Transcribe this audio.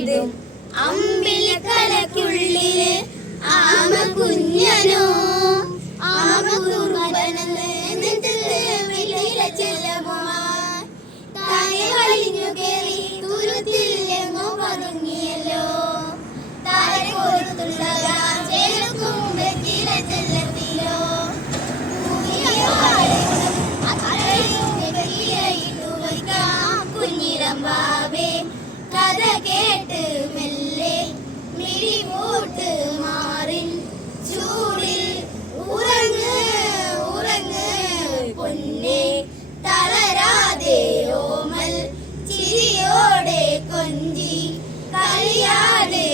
ഇത് അമ്പിളിക്കലയ്ക്കുള്ളില് ആമ കുഞ്ഞനോ ആമ കുറുമ്പനെന്ന് ചെല്ലമാൻ താനെ വലിഞ്ഞു കേറി തുരുത്തില്ലെങ്ങോ പതുങ്ങിയല്ലോ താരെ കൊടുത്തുള്ള ചെല്ലത്തിലോ കുഞ്ഞിരമ്പാവേ കഥ കേട്ട് മെല്ലെ മിഴിമൂട്ട് മാറിൽ ചൂടിൽ ഉറങ്ങ് ഉറങ്ങ് പൊന്നെ തളരാതെ ഓമൽ ചിരിയോടെ കൊഞ്ചി കളിയാതെ